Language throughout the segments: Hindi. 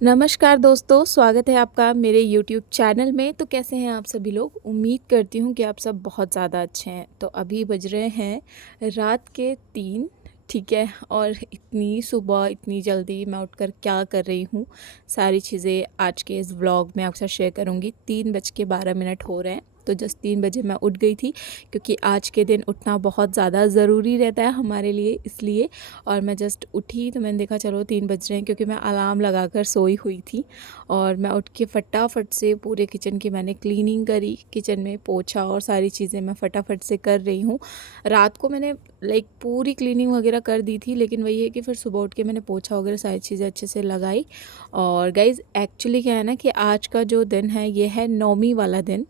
नमस्कार दोस्तों, स्वागत है आपका मेरे यूट्यूब चैनल में। तो कैसे हैं आप सभी लोग? उम्मीद करती हूँ कि आप सब बहुत ज़्यादा अच्छे हैं। तो अभी बज रहे हैं रात के 3, ठीक है। और इतनी सुबह इतनी जल्दी मैं उठकर क्या कर रही हूँ, सारी चीज़ें आज के इस व्लॉग में आपसे शेयर करूँगी। 3:12 हो रहे हैं, तो जस्ट 3 बजे मैं उठ गई थी, क्योंकि आज के दिन उठना बहुत ज़्यादा ज़रूरी रहता है हमारे लिए, इसलिए। और मैं जस्ट उठी तो मैंने देखा चलो 3 बज रहे हैं, क्योंकि मैं अलार्म लगाकर सोई हुई थी। और मैं उठ के फटाफट से पूरे किचन की मैंने क्लीनिंग करी, किचन में पोछा और सारी चीज़ें मैं फटाफट से कर रही हूँ। रात को मैंने पूरी क्लीनिंग वगैरह कर दी थी, लेकिन वही है कि फिर सुबह उठ के मैंने पोछा वगैरह सारी चीज़ें अच्छे से लगाई। और गाइज़ एक्चुअली क्या है ना, कि आज का जो दिन है ये है नौमी वाला दिन,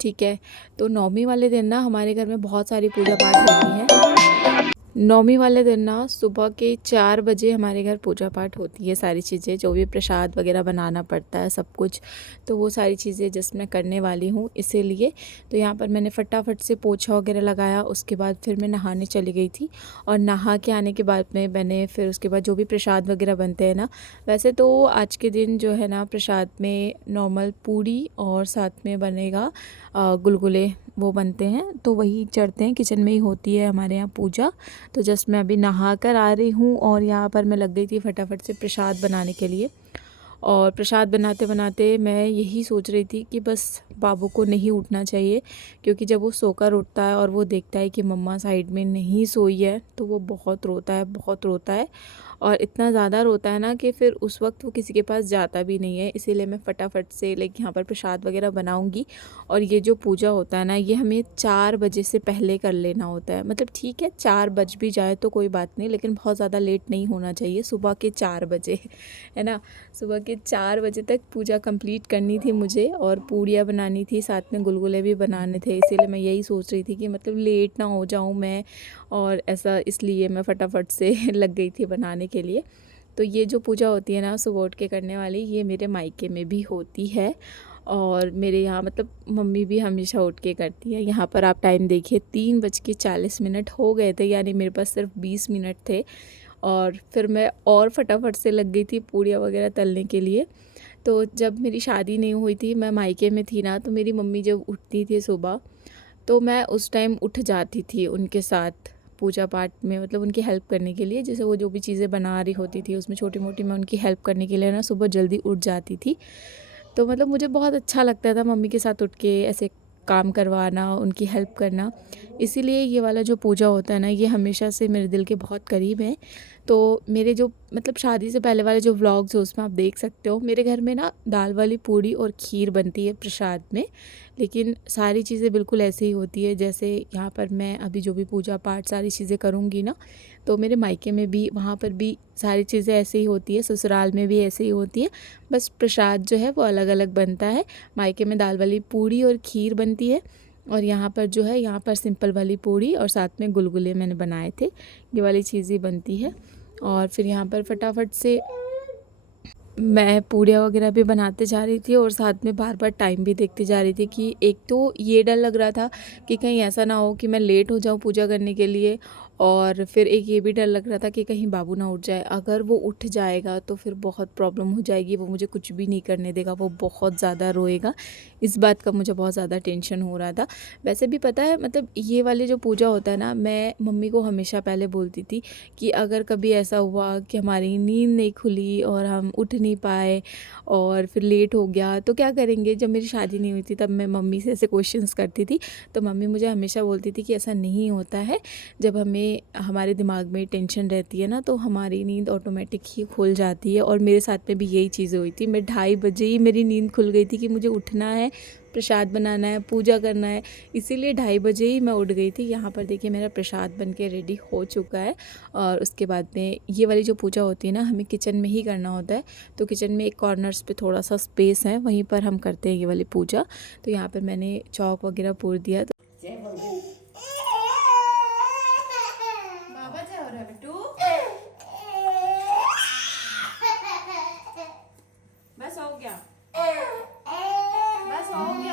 ठीक है। तो नौमी वाले दिन ना हमारे घर में बहुत सारी पूजा पाठ होती है। नौमी वाले दिन ना सुबह के 4 बजे हमारे घर पूजा पाठ होती है। सारी चीज़ें जो भी प्रसाद वगैरह बनाना पड़ता है सब कुछ, तो वो सारी चीज़ें जस्ट मैं करने वाली हूँ, इसीलिए। तो यहाँ पर मैंने फटाफट से पोछा वगैरह लगाया, उसके बाद फिर मैं नहाने चली गई थी। और नहा के आने के बाद में मैंने फिर उसके बाद जो भी प्रसाद वगैरह बनते हैं ना, वैसे तो आज के दिन जो है ना प्रसाद में नॉर्मल पूड़ी और साथ में बनेगा गुलगुले, वो बनते हैं, तो वही चढ़ते हैं। किचन में ही होती है हमारे यहाँ पूजा। तो जस्ट मैं अभी नहा कर आ रही हूँ और यहाँ पर मैं लग गई थी फटाफट से प्रसाद बनाने के लिए। और प्रसाद बनाते बनाते मैं यही सोच रही थी कि बस बाबू को नहीं उठना चाहिए, क्योंकि जब वो सोकर उठता है और वो देखता है कि मम्मा साइड में नहीं सोई है, तो वो बहुत रोता है, बहुत रोता है। और इतना ज़्यादा रोता है ना कि फिर उस वक्त वो किसी के पास जाता भी नहीं है। इसीलिए मैं फटाफट से यहाँ पर प्रसाद वगैरह बनाऊंगी। और ये जो पूजा होता है ना, ये हमें 4 बजे से पहले कर लेना होता है। मतलब ठीक है 4 बज भी जाए तो कोई बात नहीं, लेकिन बहुत ज़्यादा लेट नहीं होना चाहिए। सुबह के 4 बजे है ना, सुबह के 4 बजे तक पूजा कंप्लीट करनी थी मुझे। और पूड़ियाँ बनानी थी, साथ में गुलगुले भी बनाने थे, इसीलिए मैं यही सोच रही थी कि मतलब लेट ना हो जाऊँ मैं। और ऐसा इसलिए मैं फटाफट से लग गई थी बनाने के लिए। तो ये जो पूजा होती है ना सुबह उठ के करने वाली, ये मेरे मायके में भी होती है। और मेरे यहाँ मतलब मम्मी भी हमेशा उठ के करती है। यहाँ पर आप टाइम देखिए, 3:40 हो गए थे, यानी मेरे पास सिर्फ 20 मिनट थे। और फिर मैं और फटाफट से लग गई थी पूड़ियाँ वगैरह तलने के लिए। तो जब मेरी शादी नहीं हुई थी, मैं मायके में थी ना, तो मेरी मम्मी जब उठती थी सुबह, तो मैं उस टाइम उठ जाती थी उनके साथ पूजा पाठ में, मतलब उनकी हेल्प करने के लिए। जैसे वो जो भी चीज़ें बना रही होती थी उसमें छोटी मोटी, मैं उनकी हेल्प करने के लिए ना सुबह जल्दी उठ जाती थी। तो मतलब मुझे बहुत अच्छा लगता था मम्मी के साथ उठ के ऐसे काम करवाना, उनकी हेल्प करना। इसीलिए ये वाला जो पूजा होता है ना, ये हमेशा से मेरे दिल के बहुत करीब है। तो मेरे जो मतलब शादी से पहले वाले जो व्लॉग्स हैं उसमें आप देख सकते हो, मेरे घर में ना दाल वाली पूड़ी और खीर बनती है प्रसाद में। लेकिन सारी चीज़ें बिल्कुल ऐसे ही होती है जैसे यहाँ पर मैं अभी जो भी पूजा पाठ सारी चीज़ें करूँगी ना, तो मेरे मायके में भी वहाँ पर भी सारी चीज़ें ऐसे ही होती है, ससुराल में भी ऐसे ही होती है। बस प्रसाद जो है वो अलग अलग बनता है। मायके में दाल वाली पूड़ी और खीर बनती है, और यहाँ पर जो है, यहाँ पर सिंपल वाली पूड़ी और साथ में गुलगुले मैंने बनाए थे, ये वाली चीज़ें बनती है। और फिर यहाँ पर फटाफट से मैं पूड़ियाँ वगैरह भी बनाते जा रही थी, और साथ में बार बार टाइम भी देखते जा रही थी कि एक तो ये डर लग रहा था कि कहीं ऐसा ना हो कि मैं लेट हो जाऊँ पूजा करने के लिए। और फिर एक ये भी डर लग रहा था कि कहीं बाबू ना उठ जाए। अगर वो उठ जाएगा तो फिर बहुत प्रॉब्लम हो जाएगी, वो मुझे कुछ भी नहीं करने देगा, वो बहुत ज़्यादा रोएगा। इस बात का मुझे बहुत ज़्यादा टेंशन हो रहा था। वैसे भी पता है, मतलब ये वाले जो पूजा होता है ना, मैं मम्मी को हमेशा पहले बोलती थी कि अगर कभी ऐसा हुआ कि हमारी नींद नहीं खुली और हम उठ नहीं पाए और फिर लेट हो गया तो क्या करेंगे। जब मेरी शादी नहीं हुई थी तब मैं मम्मी से ऐसे क्वेश्चंस करती थी, तो मम्मी मुझे हमेशा बोलती थी कि ऐसा नहीं होता है। जब हमें हमारे दिमाग में टेंशन रहती है ना, तो हमारी नींद ऑटोमेटिक ही खुल जाती है। और मेरे साथ में भी यही चीज़ें हुई थी। मैं 2:30 बजे ही मेरी नींद खुल गई थी कि मुझे उठना है, प्रसाद बनाना है, पूजा करना है। इसीलिए 2:30 बजे ही मैं उठ गई थी। यहाँ पर देखिए मेरा प्रसाद बन के रेडी हो चुका है। और उसके बाद में ये वाली जो पूजा होती है ना, हमें किचन में ही करना होता है। तो किचन में एक कॉर्नर्स पे थोड़ा सा स्पेस है, वहीं पर हम करते हैं ये वाली पूजा। तो यहाँ पर मैंने चौक वगैरह पूर दिया। बाबा क्या हो रहा है बिट्टू? बस हो गया, बस हो गया।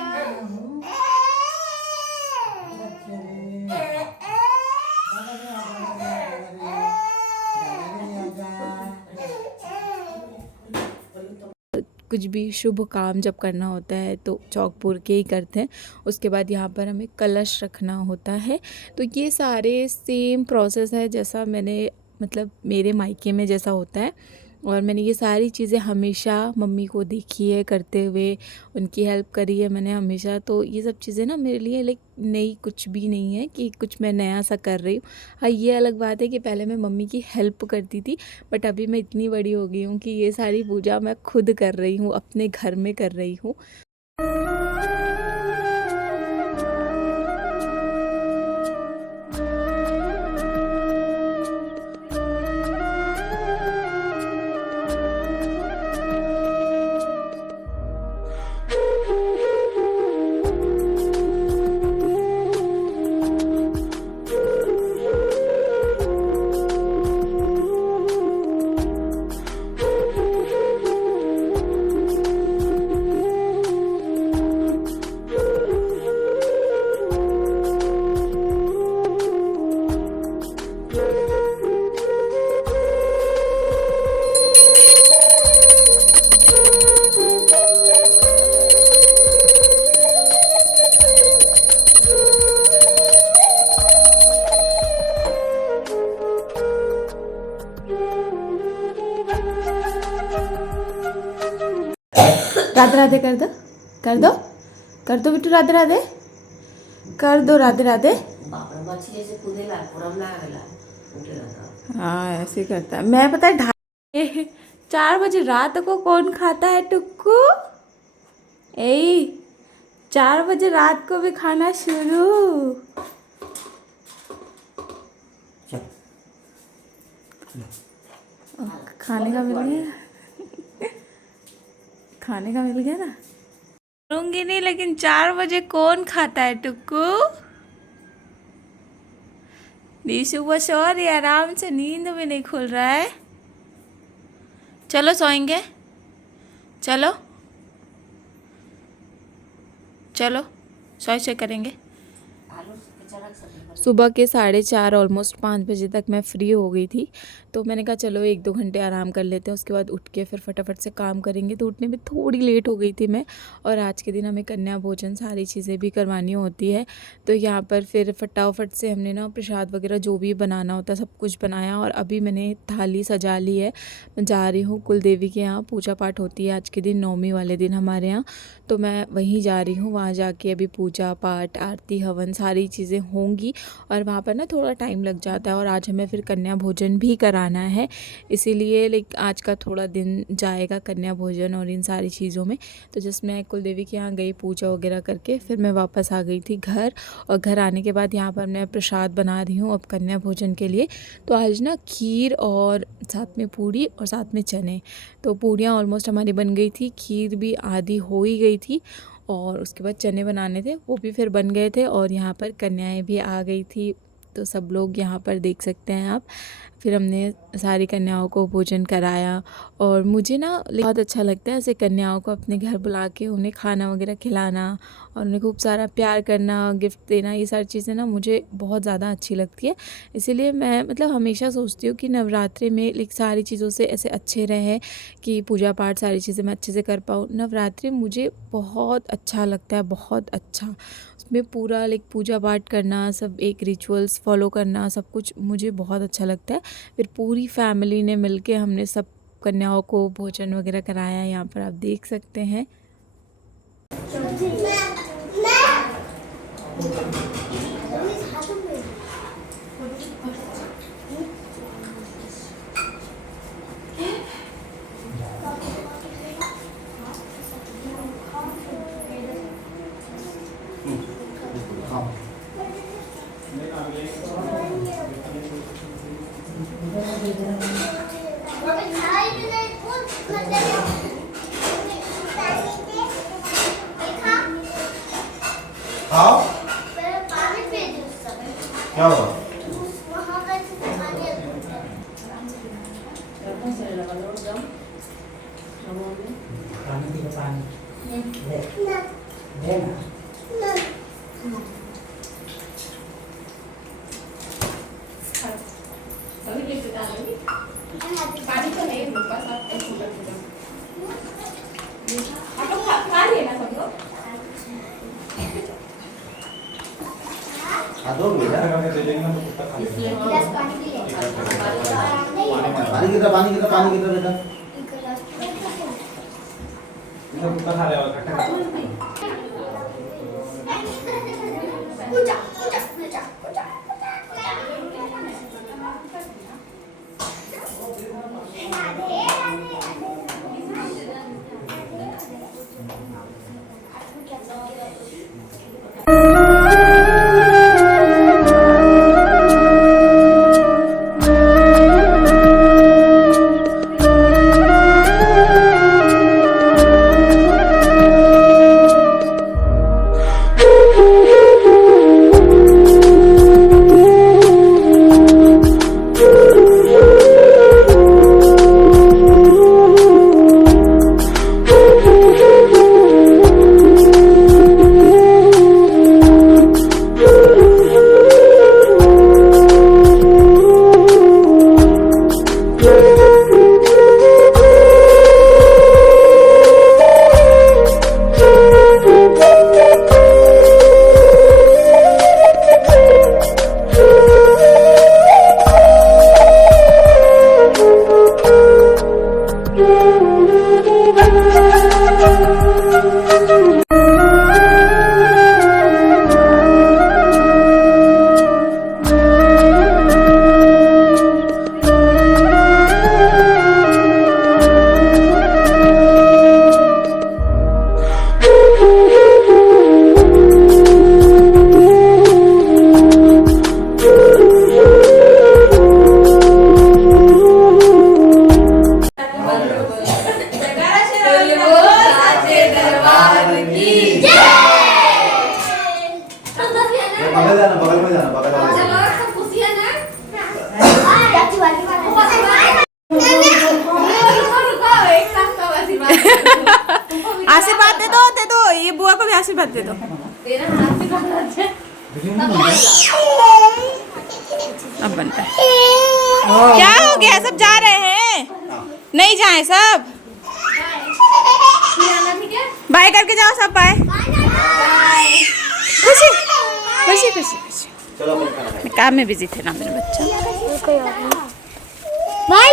कुछ भी शुभ काम जब करना होता है तो चौक के ही करते हैं। उसके बाद यहाँ पर हमें कलश रखना होता है। तो ये सारे सेम प्रोसेस है जैसा मैंने मतलब मेरे मायके में जैसा होता है, और मैंने ये सारी चीज़ें हमेशा मम्मी को देखी है करते हुए, उनकी हेल्प करी है मैंने हमेशा। तो ये सब चीज़ें ना मेरे लिए लाइक नई कुछ भी नहीं है कि कुछ मैं नया सा कर रही हूँ। हाँ, ये अलग बात है कि पहले मैं मम्मी की हेल्प करती थी, बट अभी मैं इतनी बड़ी हो गई हूँ कि ये सारी पूजा मैं खुद कर रही हूँ, अपने घर में कर रही हूँ। राधे राधे कर दो, कर दो, कर दो बिट्टू, राधे राधे कर दो, राधे राधे। हाँ ऐसे करता है। मैं पता है 4 बजे रात को कौन खाता है टुक्कू? 4 बजे रात को भी खाना शुरू। खाने का मिल गया, खाने का मिल गया ना। करूँगी नहीं, लेकिन 4 बजे कौन खाता है टुक्कू? सुबह सो रही आराम से, नींद भी नहीं खुल रहा है। चलो सोएंगे, चलो चलो सोए करेंगे। सुबह के 4:30 ऑलमोस्ट 5 बजे तक मैं फ्री हो गई थी, तो मैंने कहा चलो 1-2 घंटे आराम कर लेते हैं, उसके बाद उठ के फिर फटाफट से काम करेंगे। तो उठने में थोड़ी लेट हो गई थी मैं, और आज के दिन हमें कन्या भोजन सारी चीज़ें भी करवानी होती है। तो यहाँ पर फिर फटाफट से हमने ना प्रसाद वगैरह जो भी बनाना होता है सब कुछ बनाया, और अभी मैंने थाली सजा ली है। मैं जा रही हूँ कुल देवी के यहाँ, पूजा पाठ होती है आज के दिन, 9वीं वाले दिन हमारे यहाँ। तो मैं वहीं जा रही हूँ, वहाँ जाके अभी पूजा पाठ, आरती, हवन सारी चीज़ें होंगी, और वहाँ पर ना थोड़ा टाइम लग जाता है। और आज हमें फिर कन्या भोजन भी कराना है, इसीलिए लाइक आज का थोड़ा दिन जाएगा कन्या भोजन और इन सारी चीज़ों में। तो जस्ट मैं कुल देवी के यहाँ गई, पूजा वगैरह करके फिर मैं वापस आ गई थी घर, और घर आने के बाद यहाँ पर मैं प्रसाद बना रही हूँ अब कन्या भोजन के लिए। तो आज ना खीर और साथ में पूड़ी और साथ में चने। तो पूड़ियाँ ऑलमोस्ट हमारी बन गई थी, खीर भी आधी हो ही गई थी, और उसके बाद चने बनाने थे वो भी फिर बन गए थे, और यहाँ पर कन्याएं भी आ गई थी। तो सब लोग यहाँ पर देख सकते हैं आप। फिर हमने सारी कन्याओं को भोजन कराया, और मुझे ना बहुत अच्छा लगता है ऐसे कन्याओं को अपने घर बुला के उन्हें खाना वगैरह खिलाना, और उन्हें खूब सारा प्यार करना, गिफ्ट देना, ये सारी चीज़ें ना मुझे बहुत ज़्यादा अच्छी लगती है। इसीलिए मैं मतलब हमेशा सोचती हूँ कि नवरात्रि में लाइक सारी चीज़ों से ऐसे अच्छे रहे कि पूजा पाठ सारी चीज़ें मैं अच्छे से कर पाऊँ। नवरात्रि मुझे बहुत अच्छा लगता है, बहुत अच्छा। उसमें पूरा लाइक पूजा पाठ करना, सब एक रिचुअल्स फॉलो करना, सब कुछ मुझे बहुत अच्छा लगता है। फिर पूरी फैमिली ने मिलके हमने सब कन्याओं को भोजन वगैरह कराया, यहाँ पर आप देख सकते हैं। क्या हुआ? पानी कितना बेटा कुत्ता खा रहा है आशीर्वाद दे दो ये बुआ को भी आशीर्वाद दे दो। अब बनता है। क्या हो गया सब जा रहे हैं? नहीं जाए सब बाय करके जाओ सब बाय। खुशी खुशी खुशी खुशी काम में बिजी थे ना मेरे बच्चा। बाय